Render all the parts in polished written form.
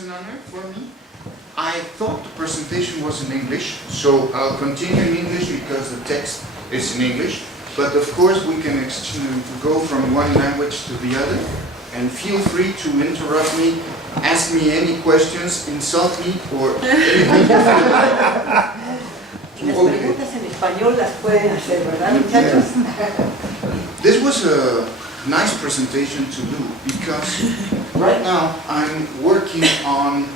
It's an honor for me. I thought the presentation was in English, so I'll continue in English because the text is in English. But of course we can go from one language to the other, and feel free to interrupt me, ask me any questions, insult me, or anything you feel like. Las preguntas en español las pueden hacer, ¿verdad, muchachos? This was a nice presentation to do because right now I'm working on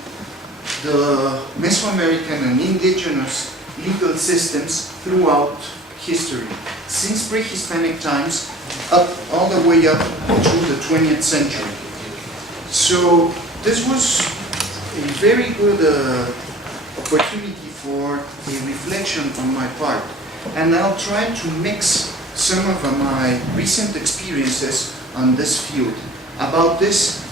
the Mesoamerican and indigenous legal systems throughout history, since pre-Hispanic times up all the way up to the 20th century. So this was a very good opportunity for a reflection on my part, and I'll try to mix some of my recent experiences on this field about this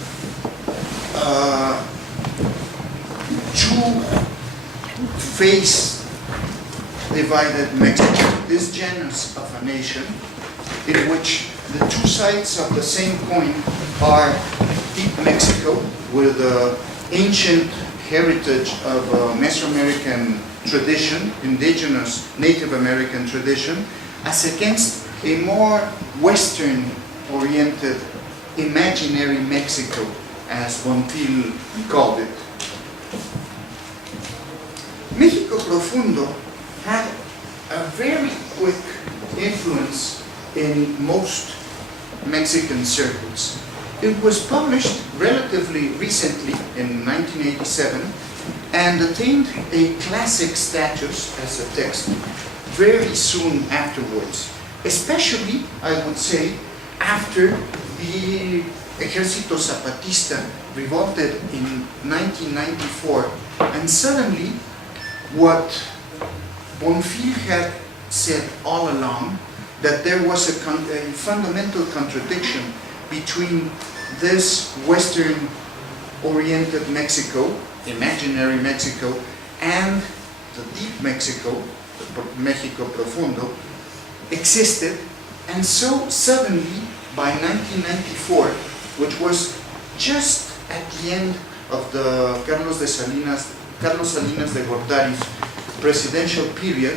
two-phase divided Mexico, this genus of a nation in which the two sides of the same coin are deep Mexico with the ancient heritage of Mesoamerican tradition, indigenous Native American tradition, as against a more Western-oriented imaginary Mexico, as Bonfil called it. México Profundo had a very quick influence in most Mexican circles. It was published relatively recently in 1987 and attained a classic status as a text very soon afterwards, especially, I would say, after the Ejército Zapatista revolted in 1994, and suddenly what Bonfil had said all along, that there was a fundamental contradiction between this Western-oriented Mexico, imaginary Mexico, and the deep Mexico, México Profundo, existed. And so suddenly, by 1994, which was just at the end of the Carlos Salinas de Gortari's presidential period,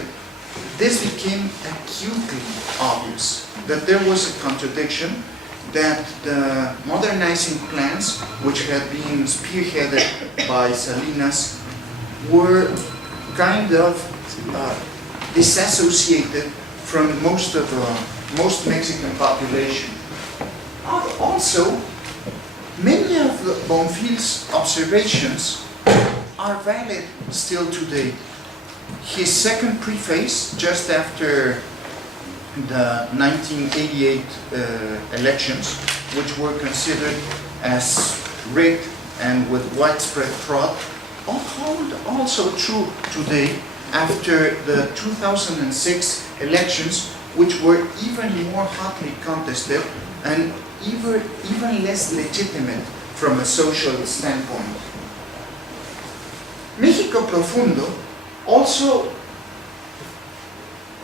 this became acutely obvious that there was a contradiction, that the modernizing plans, which had been spearheaded by Salinas, were kind of disassociated from most Mexican population. Also, many of Bonfil's observations are valid still today. His second preface, just after the 1988 elections, which were considered as rigged and with widespread fraud, hold also true today after the 2006 elections, which were even more hotly contested and even less legitimate from a social standpoint. México Profundo also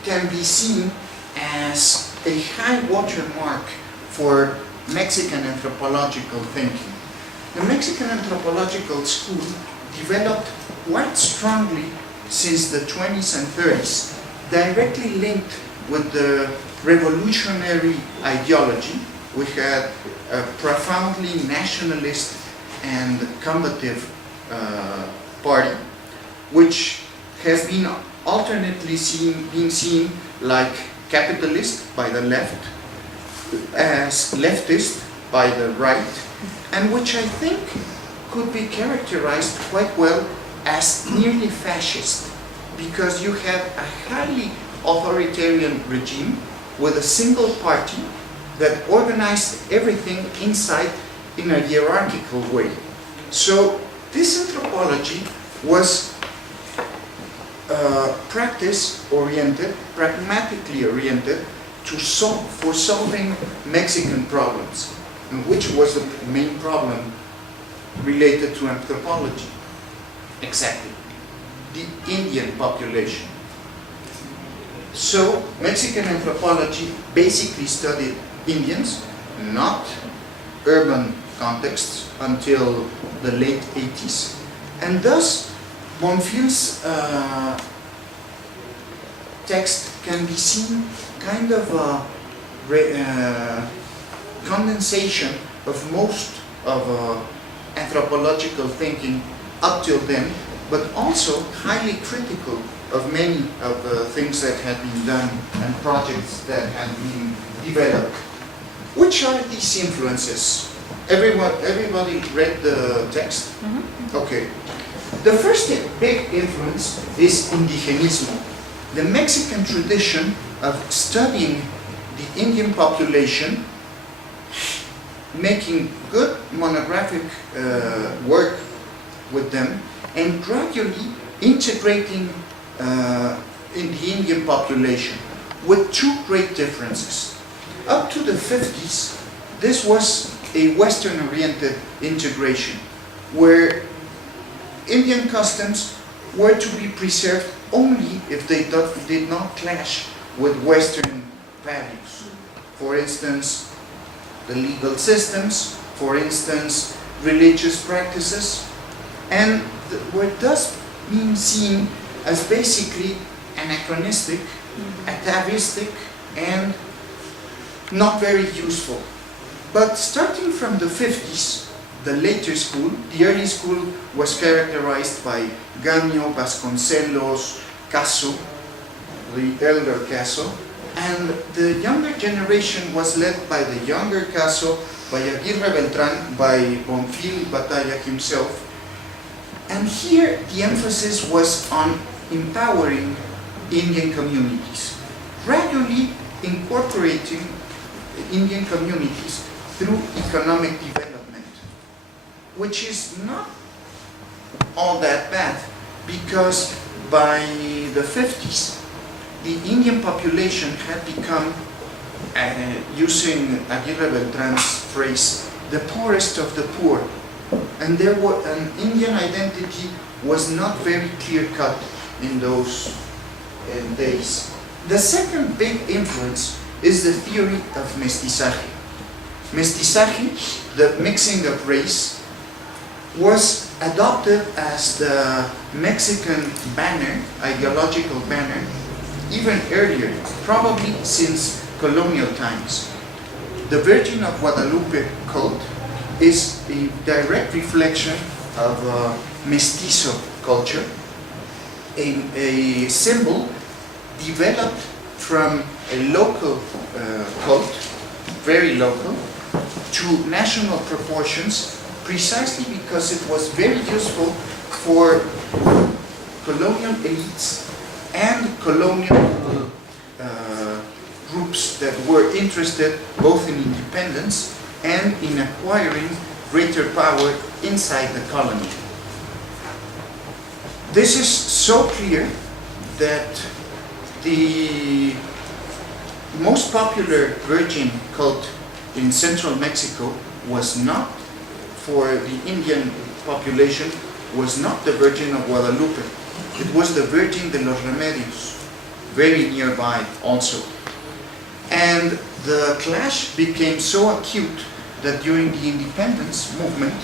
can be seen as a high water mark for Mexican anthropological thinking. The Mexican anthropological school developed quite strongly since the 20s and 30s, directly linked with the revolutionary ideology. We had a profoundly nationalist and combative party, which has been alternately seen like capitalist by the left, as leftist by the right, and which I think could be characterized quite well as nearly fascist, because you have a highly authoritarian regime with a single party that organized everything inside in a hierarchical way. So this anthropology was practice-oriented, pragmatically oriented for solving Mexican problems, and which was the main problem related to anthropology. Exactly, the Indian population. So Mexican anthropology basically studied Indians, not urban contexts until the late 80s. And thus, Bonfil's text can be seen kind of a condensation of most of anthropological thinking up till then, but also highly critical of many of the things that had been done and projects that had been developed. Which are these influences? Everybody read the text? Mm-hmm. Okay. The first big influence is indigenismo, the Mexican tradition of studying the Indian population, making good monographic work with them, and gradually integrating in the Indian population with two great differences. Up to the 50s, this was a Western-oriented integration, where Indian customs were to be preserved only if they did not clash with Western values. For instance, the legal systems, for instance, religious practices, and were thus being seen as basically anachronistic, atavistic, and not very useful. But starting from the 50s, the later school, the early school was characterized by Gamio, Vasconcelos, Caso, the elder Caso, and the younger generation was led by the younger Caso, by Aguirre Beltrán, by Bonfil Batalla himself. And here the emphasis was on empowering Indian communities, gradually incorporating Indian communities through economic development, which is not all that bad, because by the 50s, the Indian population had become, using Aguirre Beltrán's phrase, the poorest of the poor. And there was an Indian identity was not very clear-cut in those days. The second big influence is the theory of mestizaje. Mestizaje, the mixing of race, was adopted as the Mexican banner, ideological banner, even earlier, probably since colonial times. The Virgin of Guadalupe cult is a direct reflection of mestizo culture, a symbol developed from a local cult, very local, to national proportions, precisely because it was very useful for colonial elites and colonial groups that were interested both in independence and in acquiring greater power inside the colony. This is so clear that the most popular Virgin cult in central Mexico was not, for the Indian population, was not the Virgin of Guadalupe. It was the Virgin de los Remedios, very nearby also. And the clash became so acute that during the independence movement,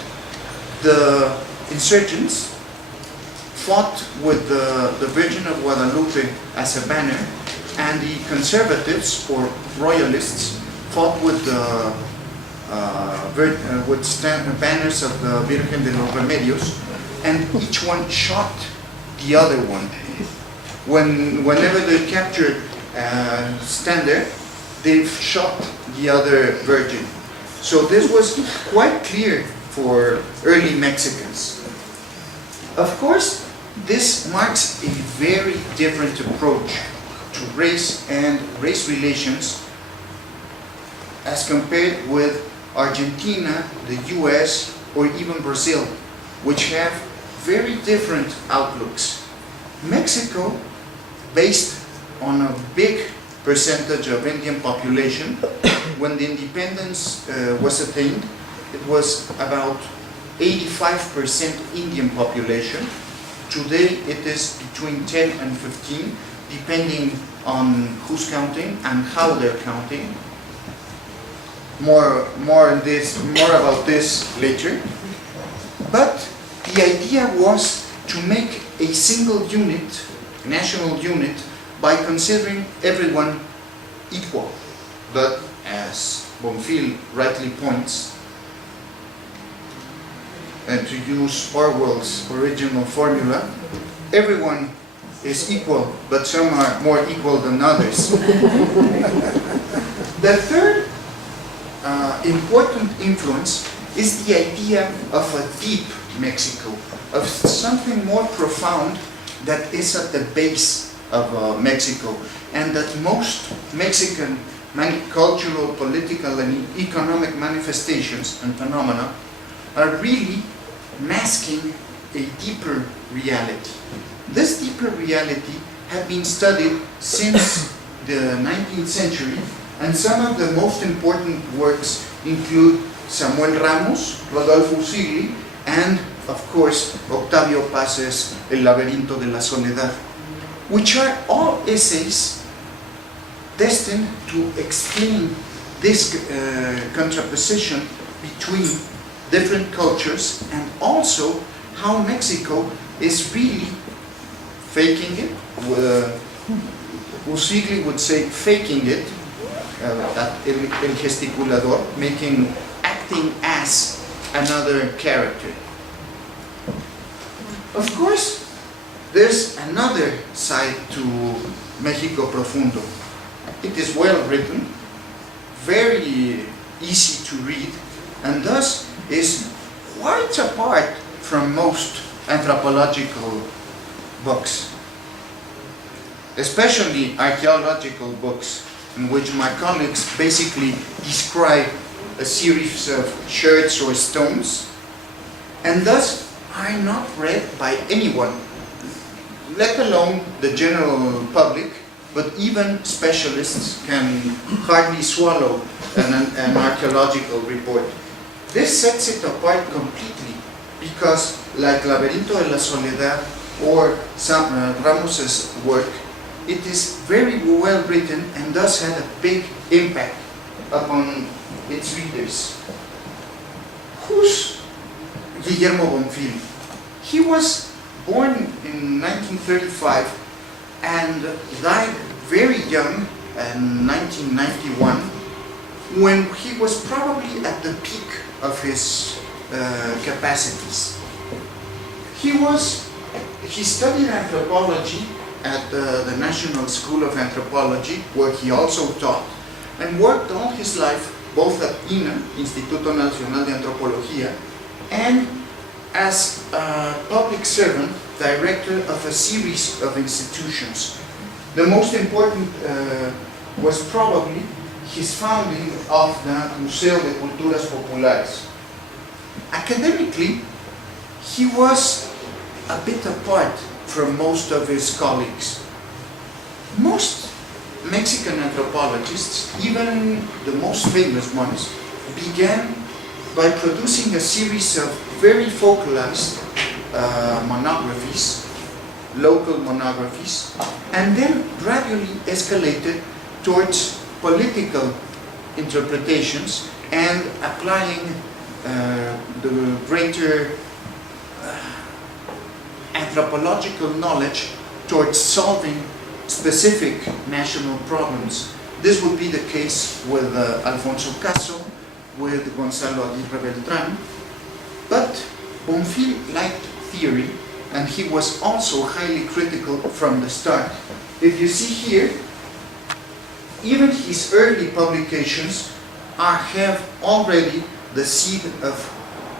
the insurgents fought with the Virgin of Guadalupe as a banner, and the conservatives or royalists fought with the banners of the Virgen de los Remedios, and each one shot the other one. Whenever they captured standard, they shot the other Virgin. So this was quite clear for early Mexicans. Of course, this marks a very different approach to race and race relations as compared with Argentina, the US, or even Brazil, which have very different outlooks. Mexico, based on a big percentage of Indian population, when the independence was attained, it was about 85% Indian population. Today it is between 10 and 15, depending on who's counting and how they're counting. more about this later. But the idea was to make a single unit, national unit, by considering everyone equal. But as Bonfil rightly points, and to use Orwell's original formula, everyone is equal, but some are more equal than others. The third important influence is the idea of a deep Mexico, of something more profound that is at the base of Mexico, and that most Mexican cultural, political, and economic manifestations and phenomena are really masking a deeper reality. This deeper reality had been studied since the 19th century, and some of the most important works include Samuel Ramos, Rodolfo Usigli, and of course Octavio Paz's El laberinto de la soledad, which are all essays destined to explain this contraposition between different cultures, and also how Mexico is really faking it. Usigli would say faking it, el gesticulador, acting as another character. Of course, there's another side to México Profundo. It is well written, very easy to read, and thus is quite apart from most anthropological books, especially archaeological books, in which my colleagues basically describe a series of sherds or stones, and thus are not read by anyone, let alone the general public, but even specialists can hardly swallow an archaeological report. This sets it apart completely, because like Laberinto de la Soledad or Ramos's work, it is very well written and thus had a big impact upon its readers. Who's Guillermo Bonfil? He was born in 1935 and died very young in 1991, when he was probably at the peak of his capacities. He studied anthropology at the National School of Anthropology, where he also taught, and worked all his life both at INA, Instituto Nacional de Antropología, and as a public servant, director of a series of institutions. The most important was probably his founding of the Museo de Culturas Populares. Academically, he was a bit apart from most of his colleagues. Most Mexican anthropologists, even the most famous ones, began by producing a series of very focalized monographies, local monographies, and then gradually escalated towards political interpretations and applying the greater anthropological knowledge towards solving specific national problems. This would be the case with Alfonso Caso, with Gonzalo Aguirre Beltrán, but Bonfil liked theory, and he was also highly critical from the start. If you see here, even his early publications have already the seed of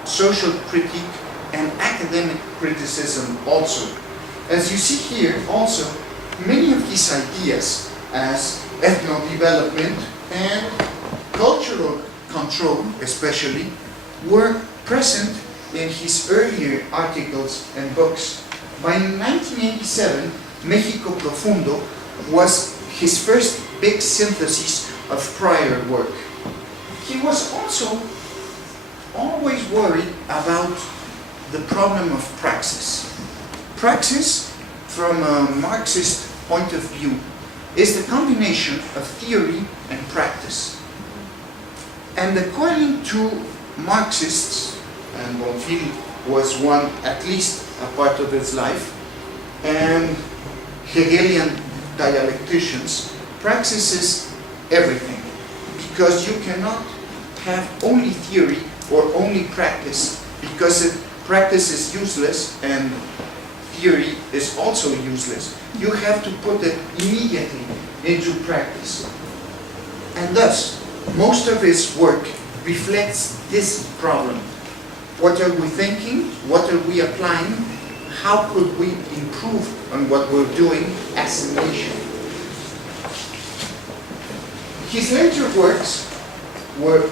social critique and academic criticism also. As you see here also, many of his ideas as ethno-development and cultural control especially were present in his earlier articles and books. By 1987, México Profundo was his first big synthesis of prior work. He was also always worried about the problem of praxis. Praxis, from a Marxist point of view, is the combination of theory and practice. And according to Marxists, and Bonfil was one, at least a part of his life, and Hegelian dialecticians, praxis is everything. Because you cannot have only theory or only practice, because practice is useless and theory is also useless. You have to put it immediately into practice. And thus, most of his work reflects this problem. What are we thinking? What are we applying? How could we improve on what we're doing as a nation? His later works were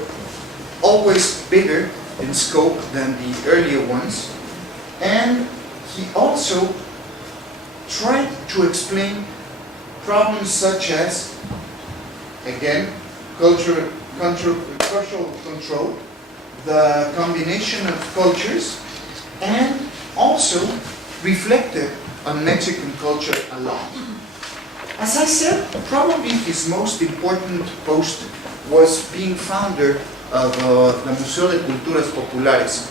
always bigger in scope than the earlier ones, and he also tried to explain problems such as, again, cultural control, the combination of cultures, and also reflected on Mexican culture alone. As I said, probably his most important post was being founder of the Museo de Culturas Populares,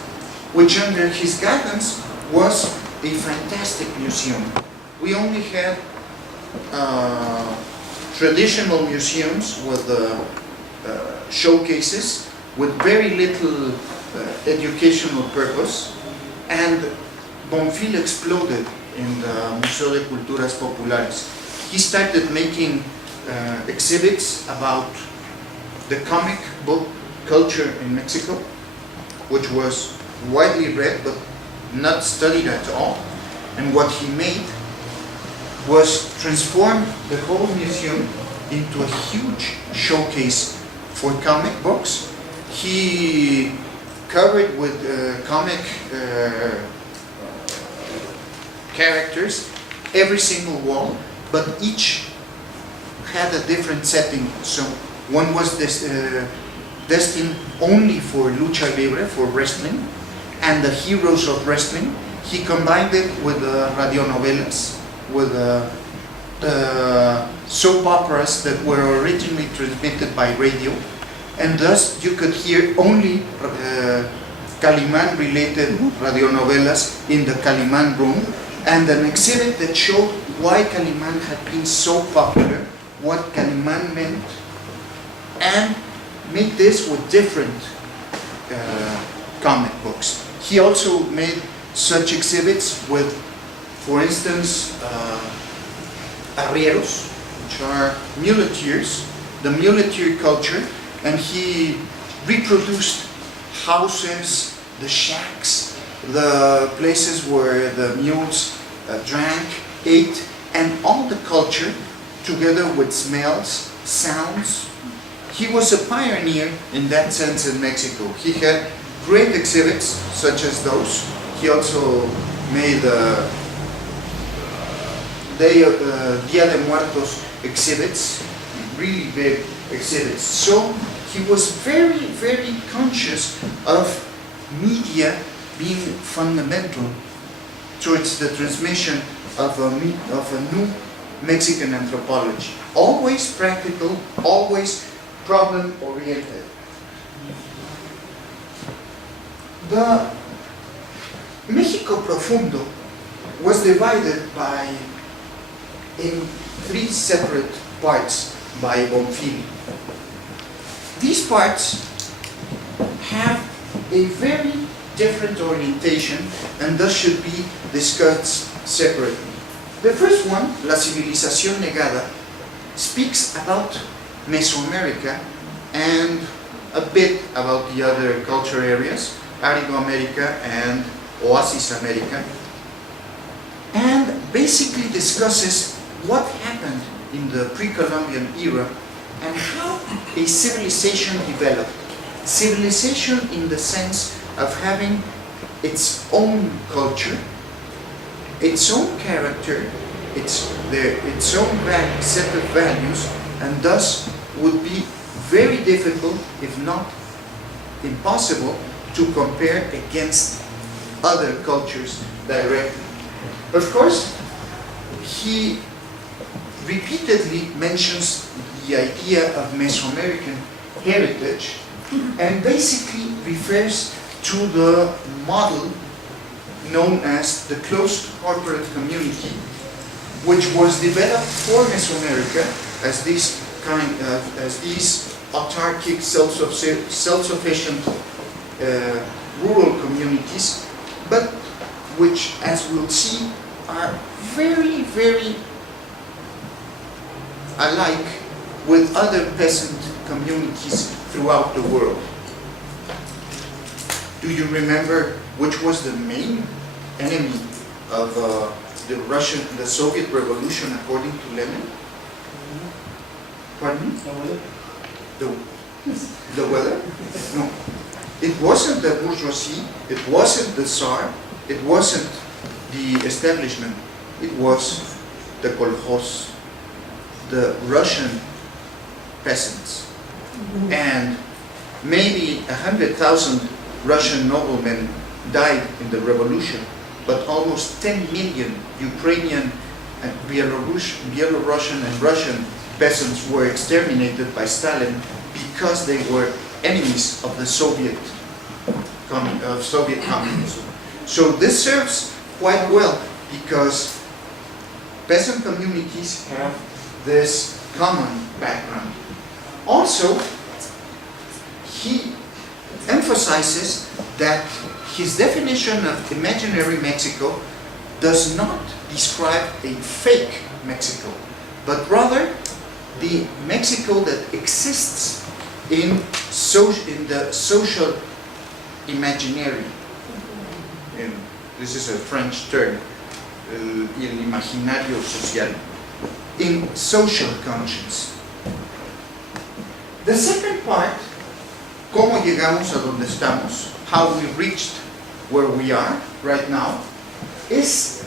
which under his guidance was a fantastic museum. We only had traditional museums with showcases with very little educational purpose, and Bonfil exploded in the Museo de Culturas Populares. He started making exhibits about the comic book culture in Mexico, which was widely read but not studied at all. And what he made was transform the whole museum into a huge showcase for comic books. He covered with comic characters every single wall, but each had a different setting. So one was destined only for lucha libre, for wrestling, and the heroes of wrestling. He combined it with radionovelas, with soap operas that were originally transmitted by radio, and thus you could hear only Calimán-related radionovelas in the Calimán room, and an exhibit that showed why Calimán had been so popular, what Calimán meant, and made this with different comic books. He also made such exhibits with, for instance, arrieros, which are muleteers, the muleteer culture, and he reproduced houses, the shacks, the places where the mules drank, ate, and all the culture together with smells, sounds. He was a pioneer in that sense in Mexico. He had great exhibits such as those. He also made Dia de Muertos exhibits, really big exhibits. So he was very, very conscious of media being fundamental towards the transmission of a new Mexican anthropology. Always practical, always problem-oriented. The México Profundo was divided in 3 separate parts by Bonfil. These parts have a very different orientation and thus should be discussed separately. The first one, La Civilización Negada, speaks about Mesoamerica and a bit about the other culture areas, Arido America and Oasis America, and basically discusses what happened in the pre-Columbian era and how a civilization developed. Civilization in the sense of having its own culture, its own character, its own set of values, and thus would be very difficult, if not impossible, to compare against other cultures directly. Of course, he repeatedly mentions the idea of Mesoamerican heritage and basically refers to the model known as the closed corporate community, which was developed for Mesoamerica as these autarkic, self-sufficient rural communities, but which, as we'll see, are very, very alike with other peasant communities throughout the world. Do you remember which was the main enemy of the Soviet Revolution according to Lenin? Pardon me? The weather? No. It wasn't the bourgeoisie, it wasn't the Tsar, it wasn't the establishment, it was the kolkhoz, the Russian peasants. And maybe 100,000 Russian noblemen died in the revolution, but almost 10 million Ukrainian and Belarusian and Russian peasants were exterminated by Stalin because they were enemies of the Soviet communism. So this serves quite well because peasant communities have this common background. Also, he emphasizes that his definition of imaginary Mexico does not describe a fake Mexico, but rather the Mexico that exists in the social imaginary. And this is a French term, el imaginario social, in social conscience. The second part, cómo llegamos a donde estamos, how we reached where we are right now, is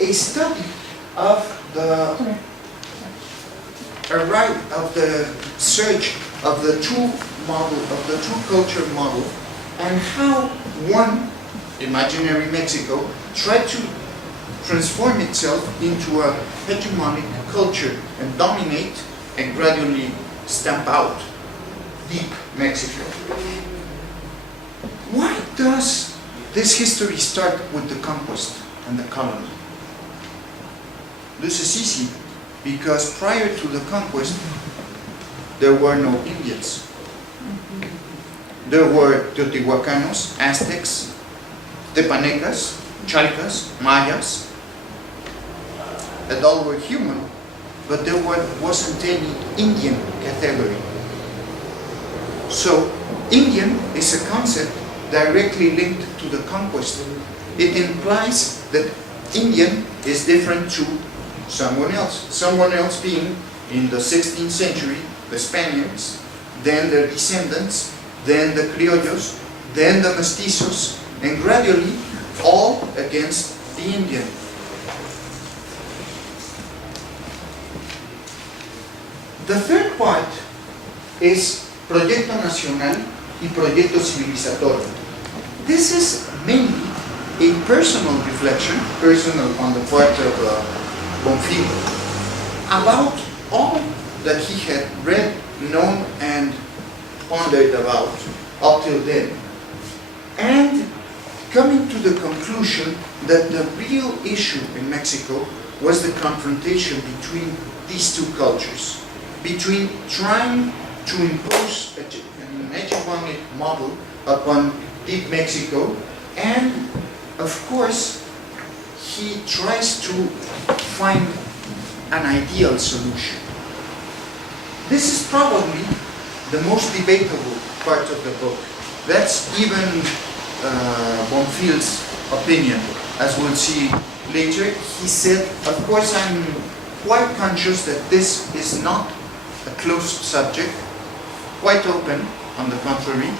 a study of the search of the true model, of the true culture model, and how one, imaginary Mexico, tried to transform itself into a hegemonic culture and dominate and gradually stamp out deep Mexico. Why does this history start with the conquest and the colony? This is easy because prior to the conquest there were no Indians. There were Teotihuacanos, Aztecs, Tepanecas, Chalcas, Mayas, and all were human, but there wasn't any Indian category. So Indian is a concept directly linked to the conquest. It implies that Indian is different to someone else being, in the 16th century, the Spaniards, then their descendants, then the criollos, then the mestizos, and gradually all against the Indian. The third part is Proyecto Nacional y Proyecto Civilizatorio. This is mainly a personal reflection, personal on the part of Bonfil, about all that he had read, known, and pondered about up till then, and coming to the conclusion that the real issue in Mexico was the confrontation between these two cultures, between trying to impose an hegemonic model upon deep Mexico, and of course he tries to find an ideal solution. This is probably the most debatable part of the book. That's even Bonfil's opinion, as we'll see later. He said, of course I'm quite conscious that this is not a closed subject, quite open on the contrary,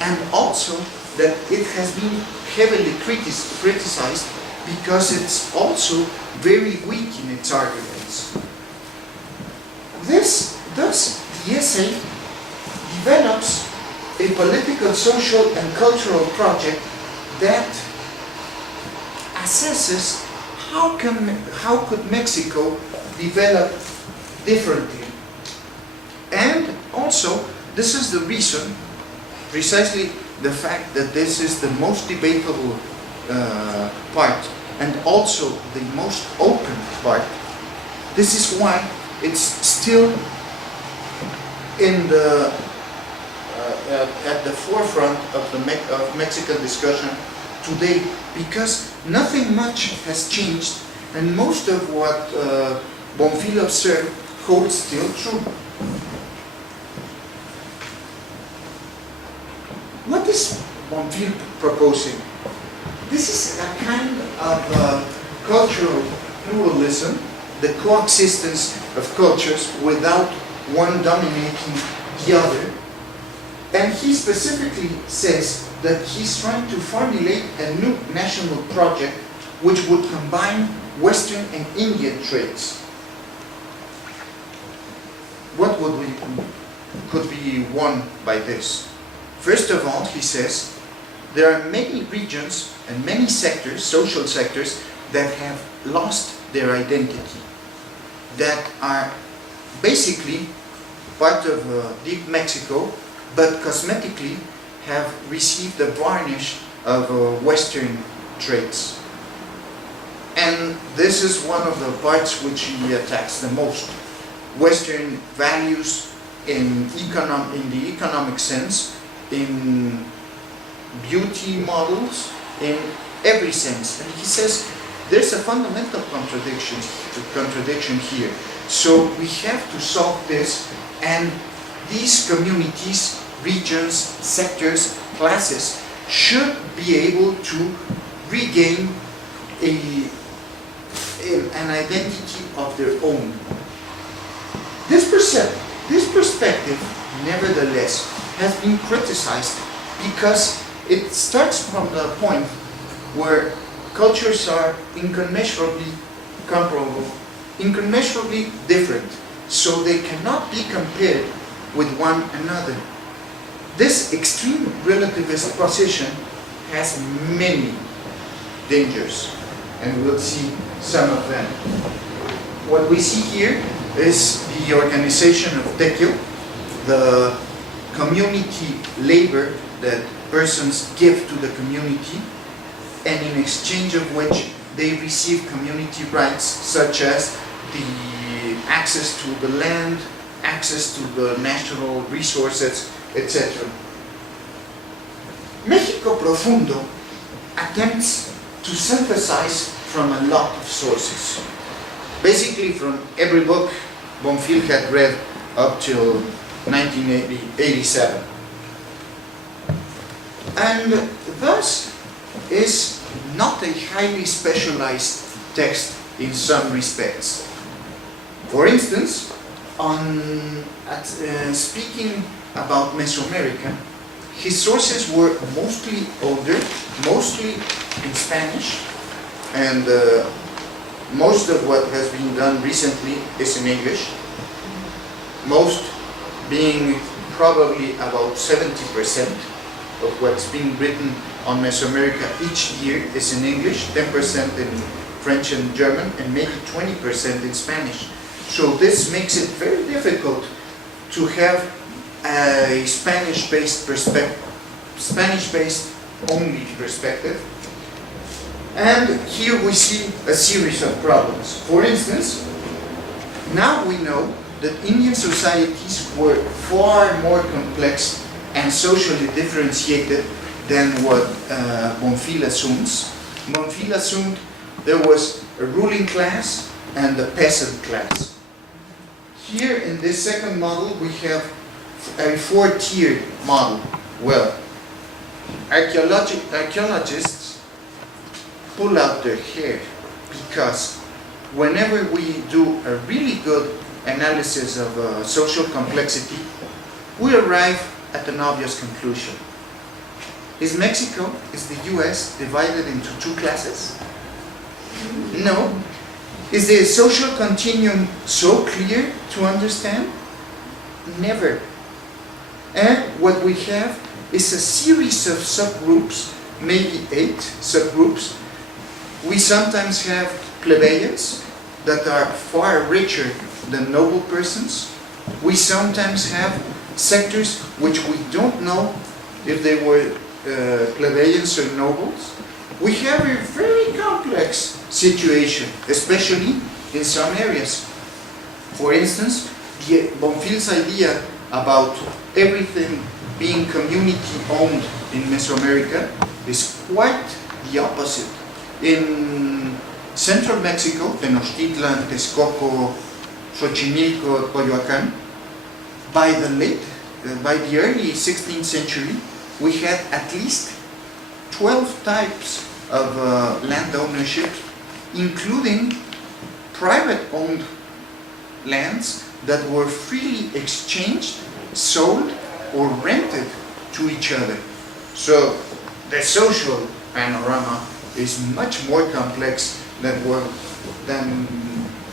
and also that it has been heavily criticized because it's also very weak in its arguments. Thus, the essay develops a political, social, and cultural project that assesses how could Mexico develop differently. And also, this is the reason precisely the fact that this is the most debatable part and also the most open part. This is why it's still in the at the forefront of the Mexican discussion today, because nothing much has changed, and most of what Bonfil observed holds still true. What is Bonfil proposing? This is a kind of cultural pluralism, the coexistence of cultures without one dominating the other. And he specifically says that he's trying to formulate a new national project which would combine Western and Indian traits. What could be won by this? First of all, he says, there are many regions and many sectors, social sectors, that have lost their identity, that are basically part of deep Mexico, but cosmetically have received the varnish of Western traits. And this is one of the parts which he attacks the most. Western values in the economic sense, in beauty models, in every sense. And he says there's a fundamental contradiction here. So we have to solve this, and these communities, regions, sectors, classes should be able to regain an identity of their own. This perspective, nevertheless, has been criticized because it starts from the point where cultures are incommensurably comparable, incommensurably different, so they cannot be compared with one another. This extreme relativist position has many dangers, and we'll see some of them. What we see here is the organization of tequio, the community labor that persons give to the community, and in exchange of which they receive community rights such as the access to the land, access to the natural resources, etc. México Profundo attempts to synthesize from a lot of sources. Basically from every book Bonfil had read up till 1987. And thus is not a highly specialized text in some respects. For instance, speaking about Mesoamerica, his sources were mostly older, mostly in Spanish, and most of what has been done recently is in English, most being probably about 70% of what's being written on Mesoamerica each year is in English, 10% in French and German, and maybe 20% in Spanish. So this makes it very difficult to have a Spanish-based only perspective. And here we see a series of problems. For instance, now we know that Indian societies were far more complex and socially differentiated than what Bonfil assumes. Bonfil assumed there was a ruling class and a peasant class. Here in this second model we have a four-tiered model. Well, archaeologists pull out their hair because whenever we do a really good analysis of social complexity, we arrive at an obvious conclusion. Is Mexico, is the US divided into two classes? No. Is the social continuum so clear to understand? Never. And what we have is a series of subgroups, maybe 8 subgroups. We sometimes have plebeians that are far richer than noble persons. We sometimes have sectors which we don't know if they were plebeians or nobles. We have a very complex situation, especially in some areas. For instance, Bonfil's idea about everything being community-owned in Mesoamerica is quite the opposite. In central Mexico, Tenochtitlan, Texcoco, Xochimilco, Coyoacán, by the early 16th century, we had at least 12 types of land ownership, including private-owned lands that were freely exchanged, sold, or rented to each other. So the social panorama is much more complex than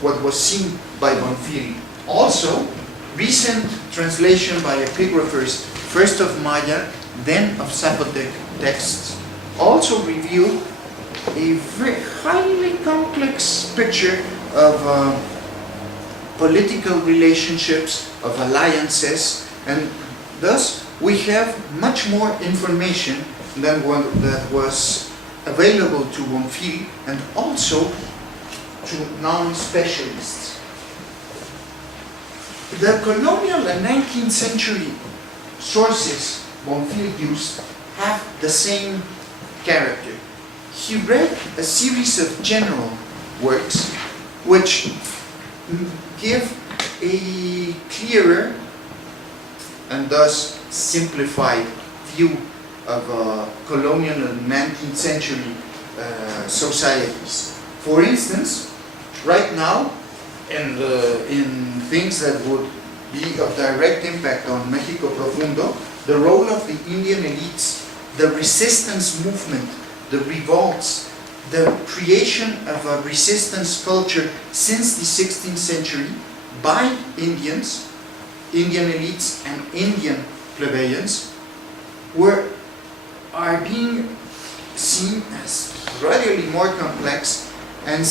what was seen by Bonfil. Also, recent translation by epigraphers, first of Maya, then of Zapotec texts, also reveal a very highly complex picture of political relationships, of alliances, and thus we have much more information than what that was available to Bonfil and also to non-specialists. The colonial and 19th century sources Bonfil used have the same character. He read a series of general works which give a clearer and thus simplified view of colonial and 19th century societies. For instance, right now, in things that would be of direct impact on México Profundo, the role of the Indian elites, the resistance movement, the revolts, the creation of a resistance culture since the 16th century by Indians, Indian elites and Indian plebeians are being seen as gradually more complex and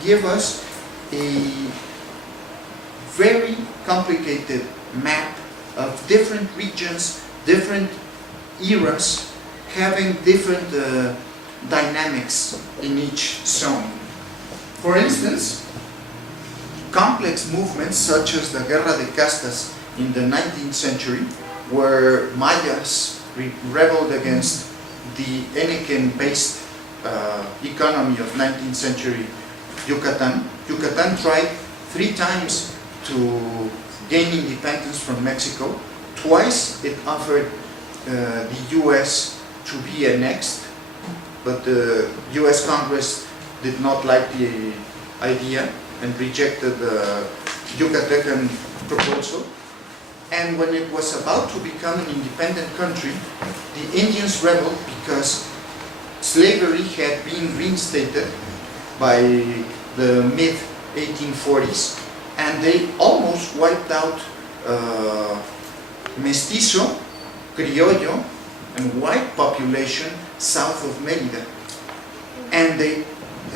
give us a very complicated map of different regions, different eras, having different dynamics in each zone. For instance, complex movements such as the Guerra de Castas in the 19th century, where Mayas rebelled against the Enican-based economy of 19th century Yucatan. Yucatan tried 3 times to gain independence from Mexico. Twice it offered the U.S. to be annexed, but the U.S. Congress did not like the idea and rejected the Yucatecan proposal. And when it was about to become an independent country, the Indians rebelled because slavery had been reinstated by the mid-1840s, and they almost wiped out mestizo, criollo, and white population south of Mérida. And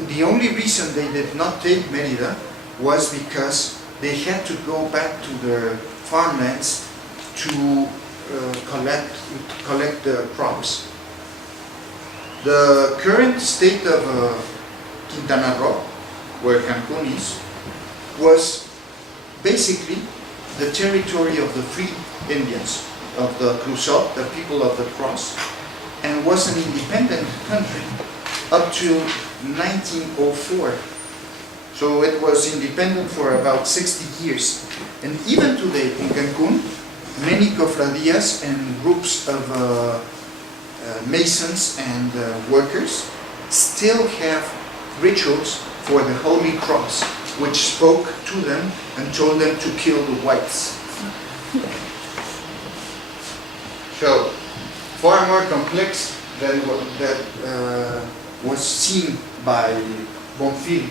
the only reason they did not take Mérida was because they had to go back to their farmlands to collect the crops. The current state of Quintana Roo, where Cancún is, was basically the territory of the free Indians, of the Cruzot, the people of the cross, and was an independent country up to 1904. So it was independent for about 60 years. And even today in Cancún, many cofradías and groups of masons and workers still have rituals for the Holy Cross, which spoke to them and told them to kill the whites. So, far more complex than what that was seen by Bonfil.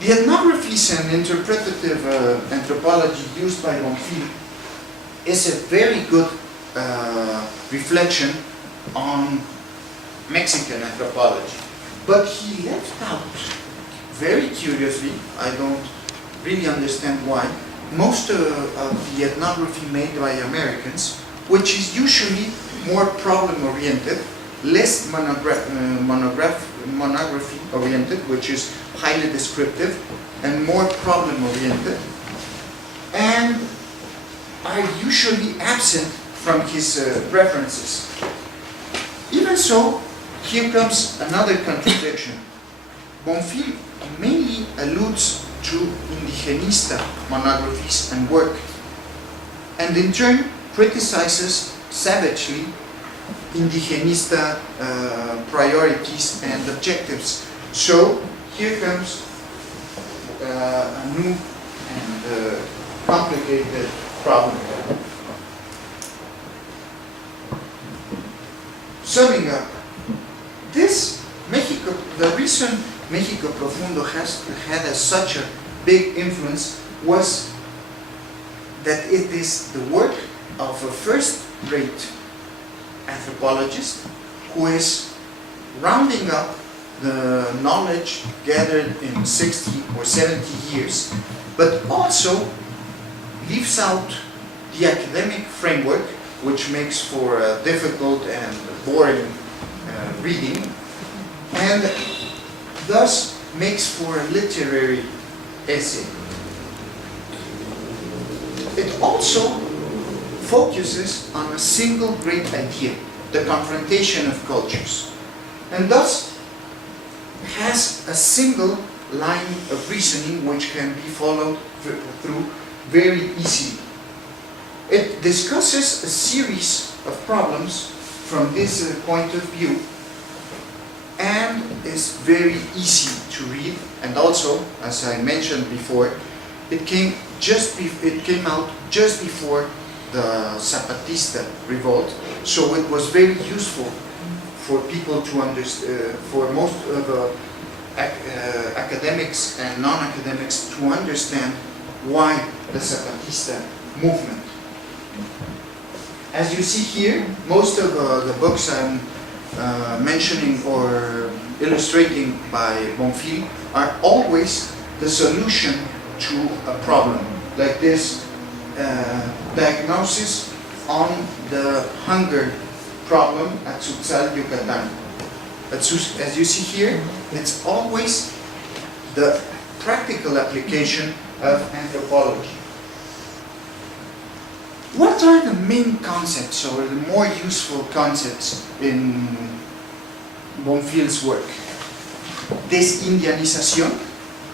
The ethnographies and interpretative anthropology used by Bonfil is a very good reflection on Mexican anthropology. But he left out, very curiously, I don't really understand why, most of the ethnography made by Americans, which is usually more problem-oriented, less monography-oriented, which is highly descriptive, and more problem-oriented, and are usually absent from his references. Even so, here comes another contradiction. Bonfil mainly alludes to indigenista monographies and work, and in turn criticizes savagely indigenista priorities and objectives. So here comes a new and complicated problem. Summing up, the reason México Profundo has had such a big influence was that it is the work of a first-rate anthropologist who is rounding up the knowledge gathered in 60 or 70 years, but also leaves out the academic framework, which makes for a difficult and boring reading, and thus makes for a literary essay. It also focuses on a single great idea, the confrontation of cultures, and thus has a single line of reasoning which can be followed through very easily. It discusses a series of problems from this point of view and is very easy to read, and also, as I mentioned before, it came out just before the Zapatista revolt, so it was very useful for people to understand, for most of the academics and non-academics to understand why the Zapatista movement. As you see here, most of the books I'm mentioning or illustrating by Bonfil are always the solution to a problem, like this diagnosis on the hunger problem at Tzutzal, Yucatan. As you see here, it's always the practical application of anthropology. What are the main concepts or the more useful concepts in Bonfil's work? Desindianización,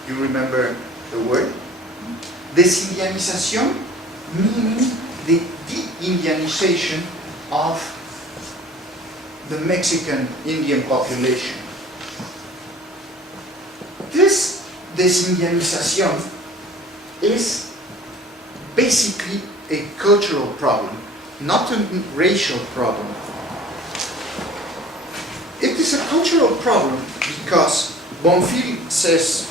you remember the word? Desindianización meaning the de-Indianization of the Mexican Indian population. This desindianización is basically a cultural problem, not a racial problem. It is a cultural problem because Bonfil says,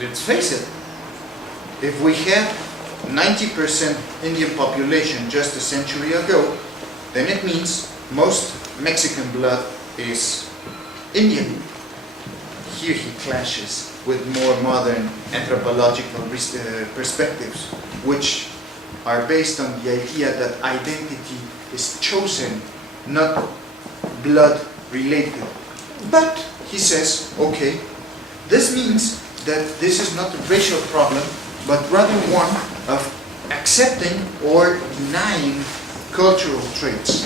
let's face it, if we had 90% Indian population just a century ago, then it means most Mexican blood is Indian. Here he clashes with more modern anthropological perspectives, which are based on the idea that identity is chosen, not blood related. But he says, okay, this means that this is not a racial problem, but rather one of accepting or denying cultural traits.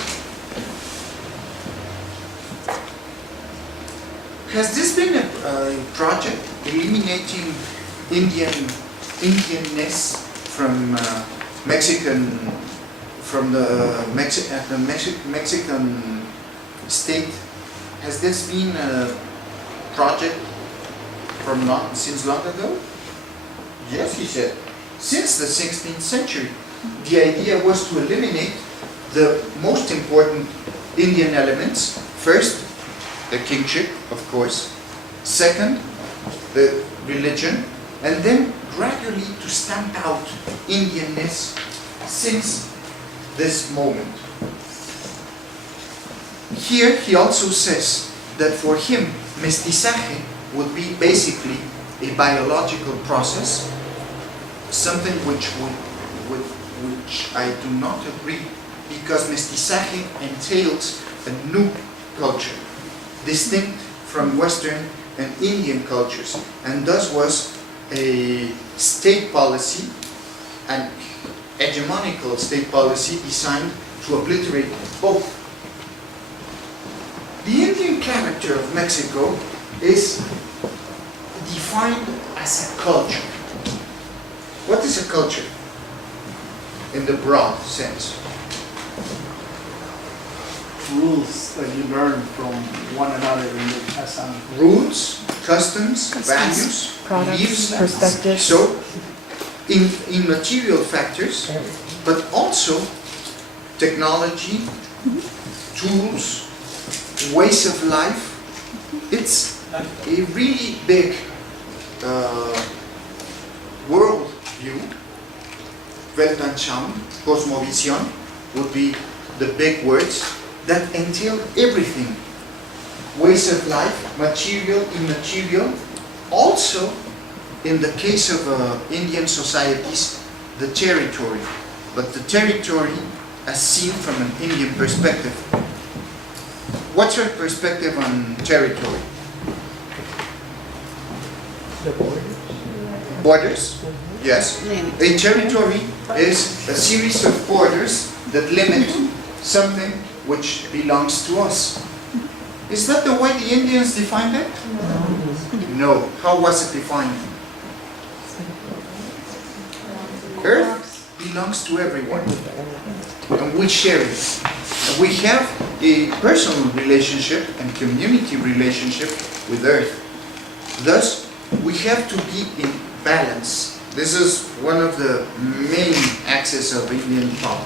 Has this been a project eliminating Indianness from Mexican state? Has this been a project since long ago? Yes, he said. Since the 16th century, the idea was to eliminate the most important Indian elements. First, the kingship, of course. Second, the religion. And then gradually to stamp out Indianness since this moment. Here he also says that for him, mestizaje would be basically a biological process, something which I do not agree because mestizaje entails a new culture, distinct from Western and Indian cultures, and thus was a state policy, an hegemonical state policy designed to obliterate both. The Indian character of Mexico is defined as a culture. What is a culture in the broad sense? Rules that you learn from one another as a Rules, customs, values, products, beliefs. perspectives. So, in material factors, but also technology, tools, ways of life. It's a really big world view. Weltanschauung, Cosmovision would be the big words that entail everything. Ways of life, material, immaterial. Also, in the case of Indian societies, the territory. But the territory as seen from an Indian perspective. What's your perspective on territory? The borders. Borders? Yes. A territory is a series of borders that limit something which belongs to us. Is that the way the Indians defined it? No. How was it defined? Earth belongs to everyone, and we share it. And we have a personal relationship and community relationship with Earth. Thus, we have to be in balance. This is one of the main axes of Indian thought.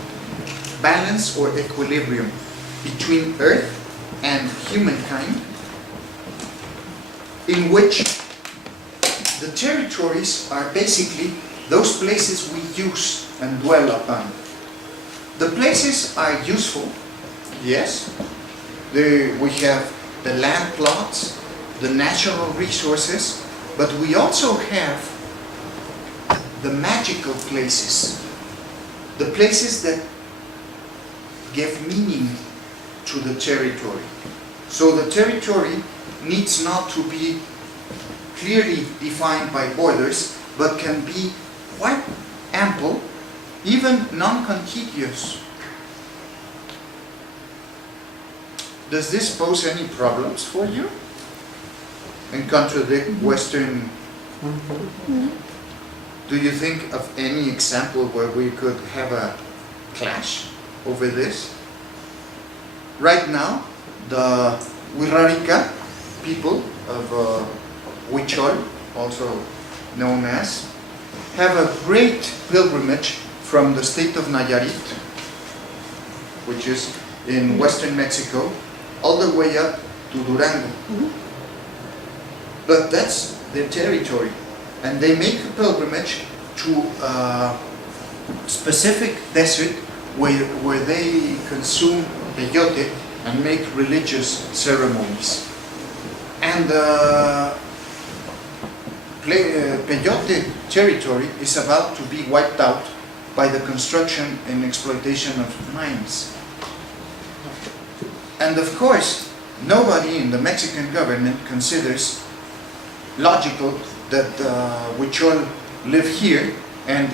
Balance or equilibrium between Earth and humankind, in which the territories are basically those places we use and dwell upon. The places are useful, yes. We have the land plots, the natural resources, but we also have the magical places, the places that give meaning to the territory. So the territory needs not to be clearly defined by borders, but can be quite ample, even non-contiguous. Does this pose any problems for you? And contradict Western? Do you think of any example where we could have a clash over this? Right now, the Wixárika people of Huichol, also known as, have a great pilgrimage from the state of Nayarit, which is in western Mexico, all the way up to Durango. But that's their territory, and they make a pilgrimage to a specific desert where they consume peyote and make religious ceremonies. And peyote territory is about to be wiped out by the construction and exploitation of mines. And of course, nobody in the Mexican government considers logical that Huichol live here, and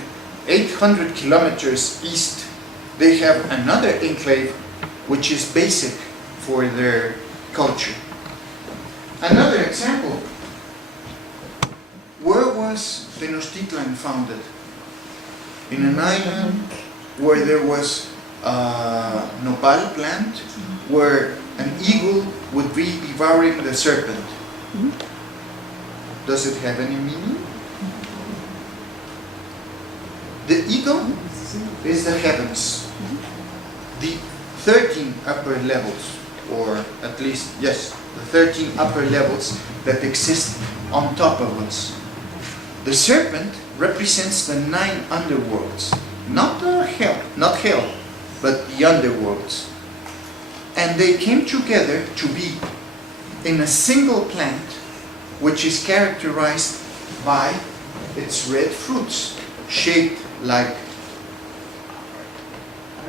800 kilometers east they have another enclave which is basic for their culture. Another example, where was Tenochtitlan founded? In an island where there was a nopal plant, where an eagle would be devouring the serpent. Does it have any meaning? The eagle is the heavens, the 13 upper levels, or at least, yes, the 13 upper levels that exist on top of us. The serpent represents the 9 underworlds, not hell, but the underworlds. And they came together to be in a single plant, which is characterized by its red fruits, shaped like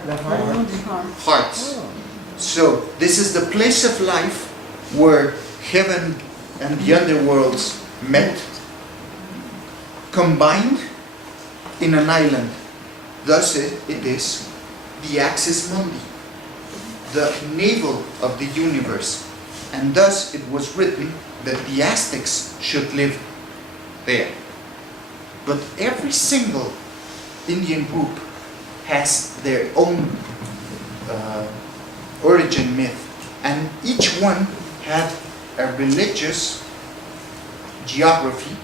The heart. Hearts. So this is the place of life where heaven and the underworlds met, combined in an island. Thus it is the axis mundi, the navel of the universe. And thus it was written that the Aztecs should live there. But every single Indian group has their own origin myth, and each one had a religious geography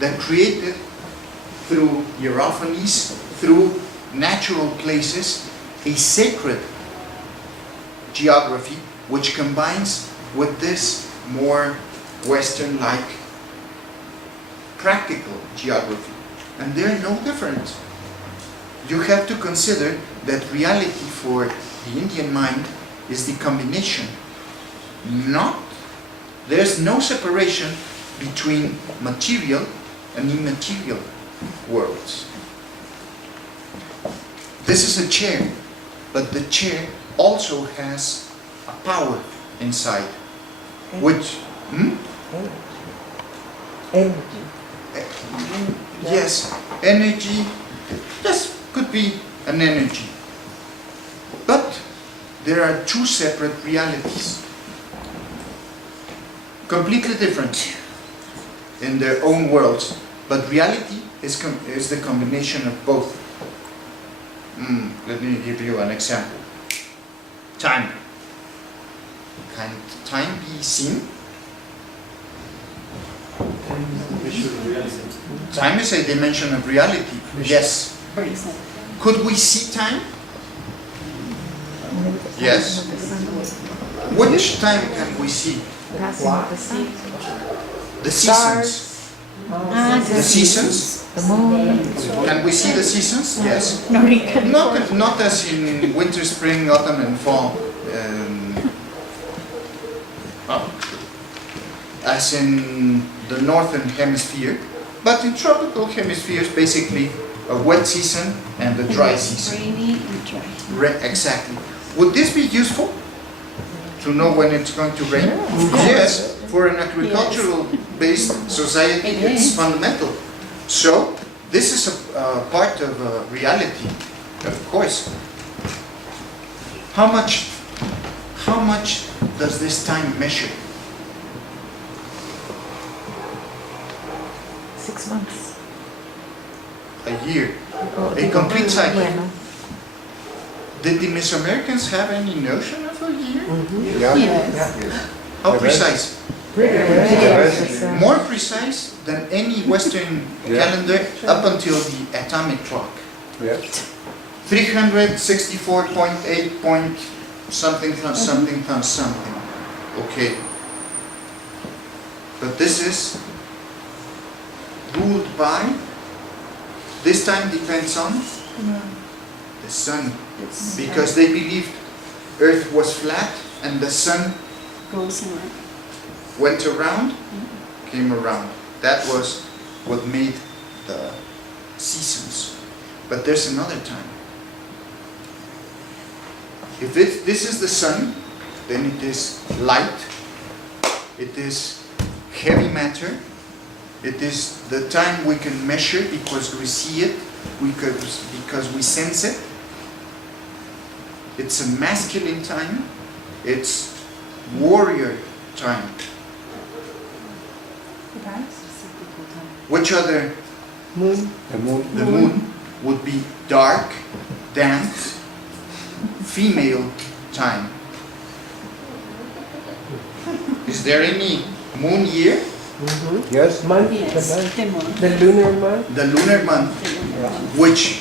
that created through hierophanies, through natural places, a sacred geography which combines with this more Western-like practical geography. And they're no different. You have to consider that reality for the Indian mind is the combination. There's no separation between material and immaterial worlds. This is a chair, but the chair also has a power inside, which... Energy. Yes, energy, yes, could be an energy. But there are two separate realities, completely different in their own worlds, but reality is the combination of both. Let me give you an example. Time. Can time be seen? Time is a dimension of reality. Yes. Could we see time? Yes. Which time can we see? The seasons. The seasons? The moon. Can we see the seasons? Yes. No, we can. Not as in winter, spring, autumn, and fall. As in the northern hemisphere, but in tropical hemispheres, basically a wet season and a dry season. Rainy and dry. Exactly. Would this be useful to know when it's going to rain? Yes. For an agricultural-based society, it's fundamental. So this is a part of reality, of course. How much does this time measure? 6 months. A year. A complete cycle. Did the Mesoamericans have any notion of a year? Yes. How precise? Yes. More precise than any Western calendar up until the atomic clock. 364.8 point something times something times something. Okay. But this is ruled by, this time depends on the sun. Because they believed Earth was flat and the sun Goes around. went around, came around. That was what made the seasons. But there's another time. If this is the sun, then it is light, it is heavy matter, it is the time we can measure because we see it, because we sense it. It's a masculine time, it's warrior time. Which other? Moon. The moon. The moon would be dark, damp, female time. Is there any moon year? Yes. Month. Yes, The month. the moon. The lunar month. The lunar month, which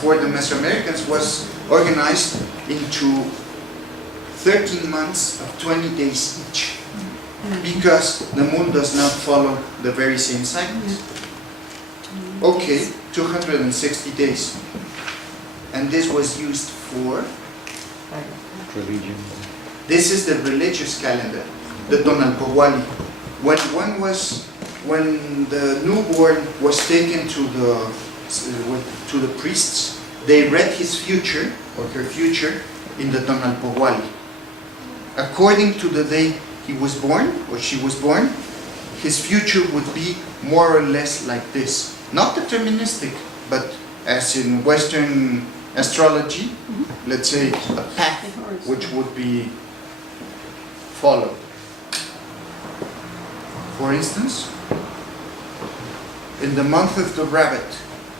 for the Mesoamericans was organized into 13 months of 20 days each, because the moon does not follow the very same cycles. Okay, 260 days. And this was used for, Religion. this is the religious calendar, the Tonalpohualli. When the newborn was taken to the priests they read his future, or her future, in the Tonalpohualli. According to the day he was born, or she was born, his future would be more or less like this. Not deterministic, but as in Western astrology, let's say a path which would be followed. For instance, in the month of the rabbit,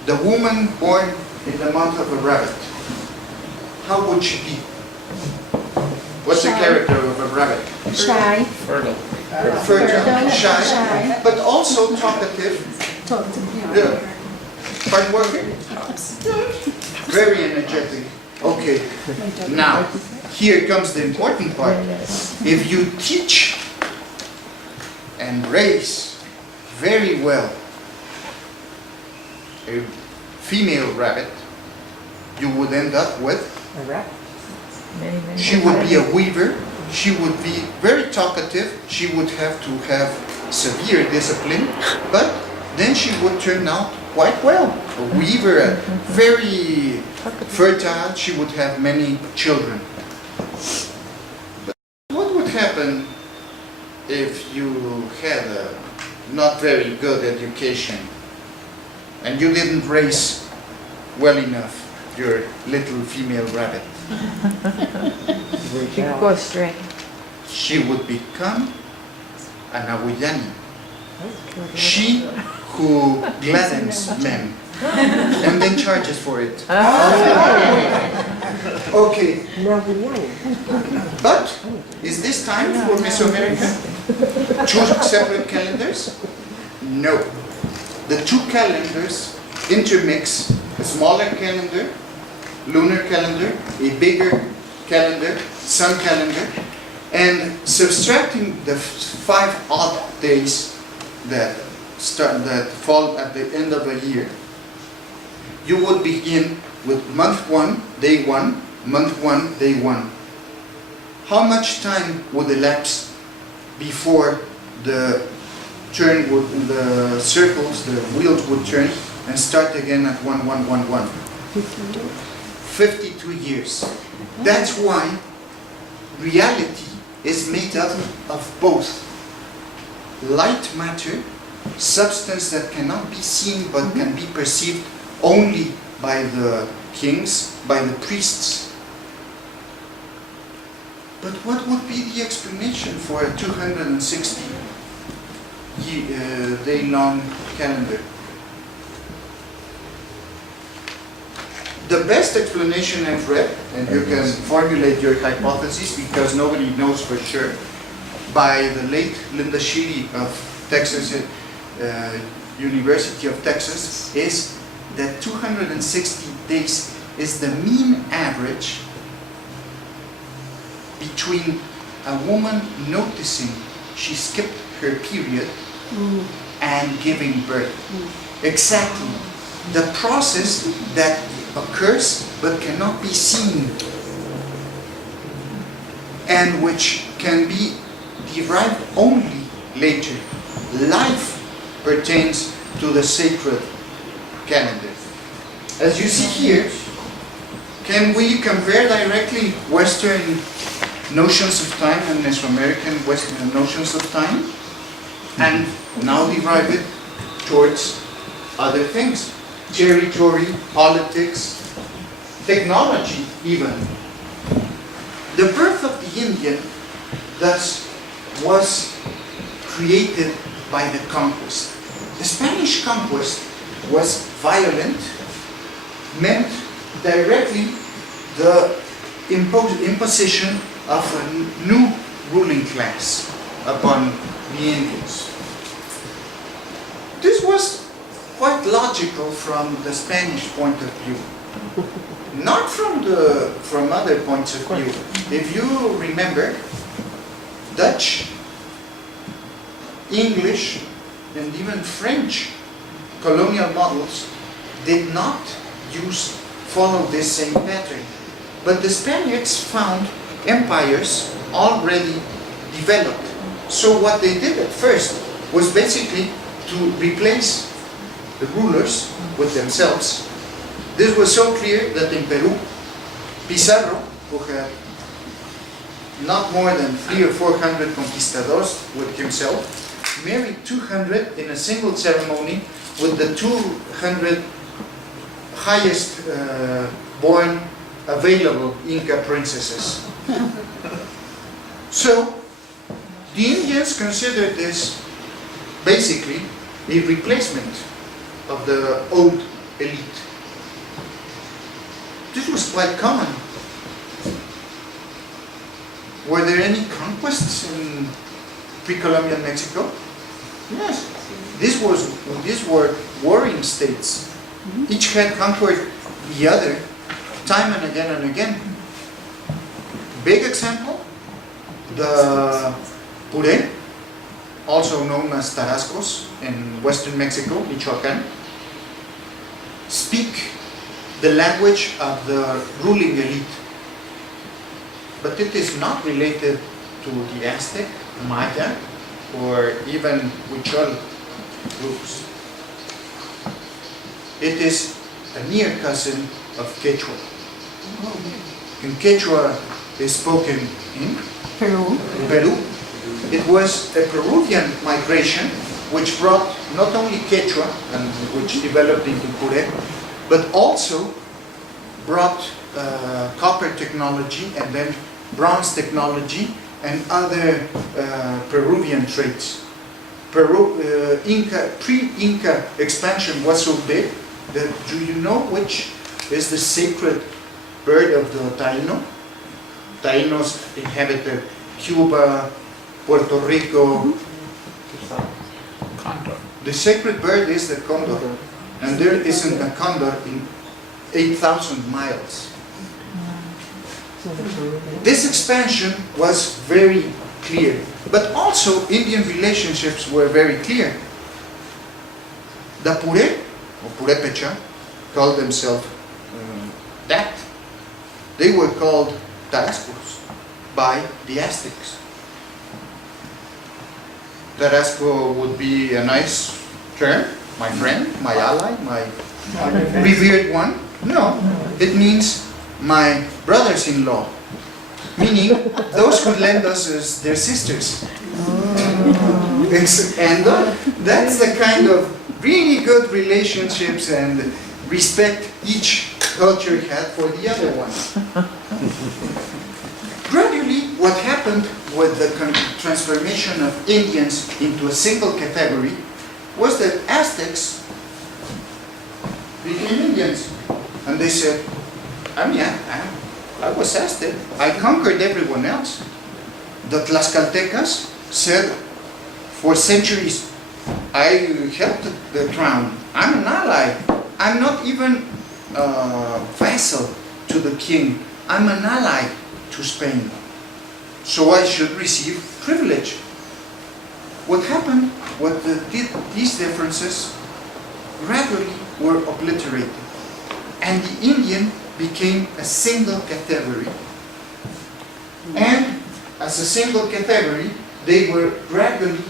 the woman born in the month of the rabbit, how would she be? What's the character of a rabbit? Shy. Fertile, Fertile, shy, shy. but also talkative, hardworking, very energetic. Okay, now, here comes the important part. If you teach and raise very well a female rabbit, you would end up with, she would be a weaver, she would be very talkative, she would have to have severe discipline, but then she would turn out quite well. A weaver, very fertile, she would have many children. But what would happen if you had a not very good education and you didn't raise well enough your little female rabbit? She could go astray. She would become an Awillani. She who gladdens men and then charges for it. Okay, but is this time for Miss America? Two separate calendars? No. The two calendars intermix: a smaller calendar, lunar calendar, a bigger calendar, sun calendar, and subtracting the 5 odd days that fall at the end of a year, you would begin with month 1, day 1, month 1, day 1. How much time would elapse before the circles, the wheels would turn and start again at 1, 1, 1, 1? 52 years. That's why reality is made up of both light matter, substance that cannot be seen but can be perceived only by the kings, by the priests. But what would be the explanation for a 260 day-long calendar? The best explanation I've read, and you can formulate your hypothesis because nobody knows for sure, by the late Linda Sheedy of Texas, University of Texas, is that 260 days is the mean average between a woman noticing she skipped her period and giving birth. Exactly. The process that occurs but cannot be seen and which can be derived only later. Life pertains to the sacred calendar. As you see here, can we compare directly Western notions of time and Mesoamerican Western notions of time and now derive it towards other things? Territory, politics, technology even. The birth of the Indian thus was created by the conquest. The Spanish conquest was violent, meant directly the imposition of a new ruling class upon the Indians. This was quite logical from the Spanish point of view, not from other points of view. If you remember, Dutch, English, and even French colonial models did not follow this same pattern. But the Spaniards found empires already developed. So what they did at first was basically to replace the rulers with themselves This was so clear that in Peru, Pizarro, who had not more than 300 or 400 conquistadors with himself, married 200 in a single ceremony with the 200 highest born available Inca princesses. So, the Indians considered this basically a replacement of the old elite. This was quite common. Were there any conquests in pre-Columbian Mexico? Yes. These were warring states. Each had conquered the other time and again and again. Big example, the Pure, also known as Tarascos in western Mexico, Michoacán, speak the language of the ruling elite. But it is not related to the Aztec, Maya, or even Huichol groups. It is a near cousin of Quechua. And Quechua is spoken in Peru. Peru. It was a Peruvian migration which brought not only Quechua, and which developed into Pure, but also brought copper technology and then bronze technology and other Peruvian traits. Pre-Inca expansion was so big that, do you know which is the sacred bird of the Taino? Tainos inhabited Cuba, Puerto Rico. Condor. The sacred bird is the condor, and there isn't a condor in 8,000 miles. This expansion was very clear, but also Indian relationships were very clear. The Pure, or Purepecha, called themselves that. They were called Tarascos by the Aztecs. Tarasco would be a nice term, my friend, my ally, my revered one. No, it means my brothers-in-law, meaning those who lend us as their sisters. And that's the kind of really good relationships and respect each culture had for the other one. Gradually, what happened with the transformation of Indians into a single category was that Aztecs became Indians. And they said, I was Aztec. I conquered everyone else. The Tlaxcaltecas said, for centuries, I held the crown. I'm an ally. I'm not even a vassal to the king. I'm an ally to Spain. So I should receive privilege. What happened was that these differences gradually were obliterated, and the Indian became a single category. And as a single category, they were gradually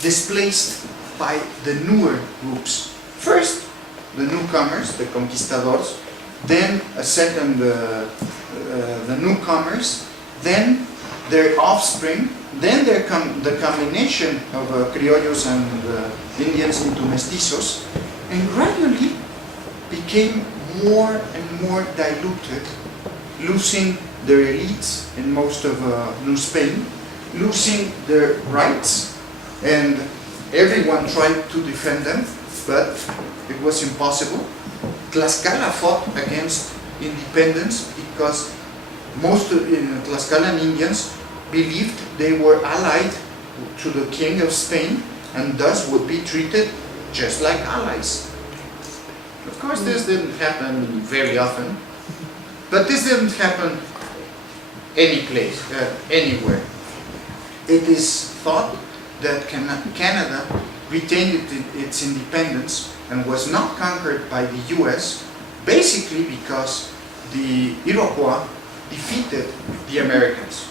displaced by the newer groups. First, the newcomers, the conquistadors, then a second, the newcomers, then their offspring, then the combination of criollos and Indians into mestizos, and gradually became more and more diluted, losing their elites in most of New Spain, losing their rights, and everyone tried to defend them, but it was impossible. Tlaxcala fought against independence because most of Tlaxcalan Indians believed they were allied to the king of Spain and thus would be treated just like allies. Of course, this didn't happen very often, but this didn't happen any place, anywhere. It is thought that Canada retained its independence and was not conquered by the US, basically because the Iroquois defeated the Americans.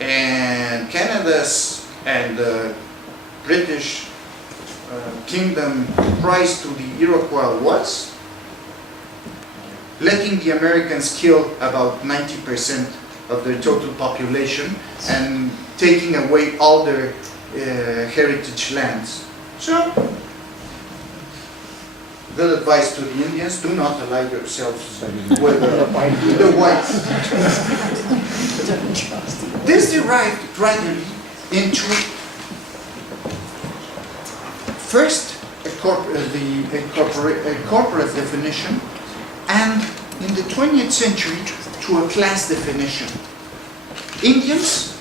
And Canada's and the British kingdom price to the Iroquois was letting the Americans kill about 90% of their total population and taking away all their heritage lands. So, good advice to the Indians, do not ally yourselves with the whites. This derived gradually into first a corporate definition, and in the 20th century to a class definition. Indians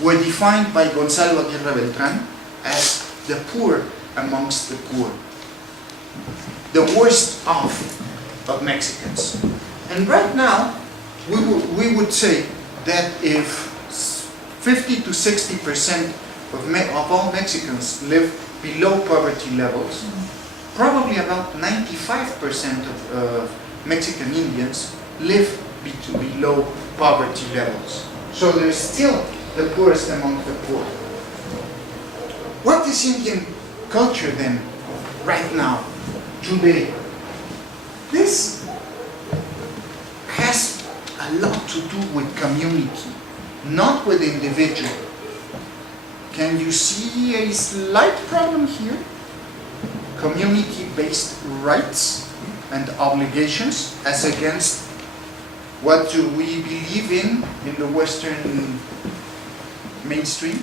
were defined by Gonzalo Aguirre Beltrán as the poor amongst the poor, the worst off of Mexicans. And right now, we would say that if 50 to 60% of all Mexicans live below poverty levels, probably about 95% of Mexican Indians live below poverty levels. So they're still the poorest among the poor. What is Indian culture then, right now, today? This has a lot to do with community, not with individual. Can you see a slight problem here? Community-based rights and obligations as against what do we believe in the Western mainstream?